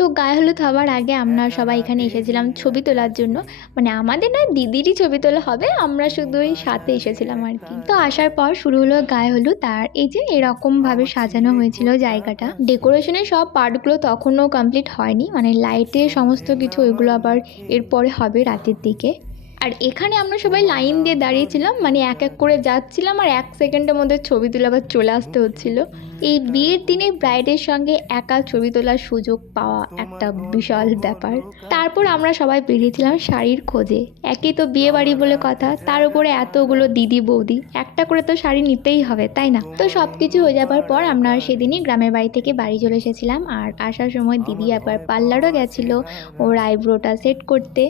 তো গায়ে হলুদ হওয়ার আগে আমরা সবাই এখানে এসেছিলাম ছবি তোলার জন্য। মানে আমাদের নয়, দিদিরই ছবি তোলা হবে, আমরা শুধুই সাথে এসেছিলাম আর কি। তো আসার পর শুরু হলো গায়ে হলুদ। আর এই যে এরকম ভাবে সাজানো হয়েছিল জায়গাটা, ডেকোরেশনের সব পার্টগুলো তখনও কমপ্লিট হয়নি, মানে লাইটে সমস্ত কিছু ওইগুলো আবার এরপরে হবে রাতের দিকে। আর এখানে আমরা সবাই লাইন দিয়ে দাঁড়িয়েছিলাম, মানে এক এক করে যাচ্ছিলাম আর 1 সেকেন্ডের মধ্যে ছবি তুলে আবার চলে আসতে হচ্ছিল। এই বিয়ের দিনে ব্রাইডের সঙ্গে একা ছবি তোলার সুযোগ পাওয়া একটা বিশাল ব্যাপার। তারপর আমরা সবাই বেরিয়েছিলাম শাড়ির খোঁজে। একই তো বিয়ে বাড়ি বলে কথা, তার উপরে এতগুলো দিদি বৌদি, একটা করে তো শাড়ি নিতেই হবে, তাই না? তো সব কিছু হয়ে যাবার পর আমরা সেদিনই গ্রামের বাড়ি থেকে বাড়ি চলে এসেছিলাম। আর আসার সময় দিদি আবার পার্লারও গেছিলো ওর আইব্রোটা সেট করতে।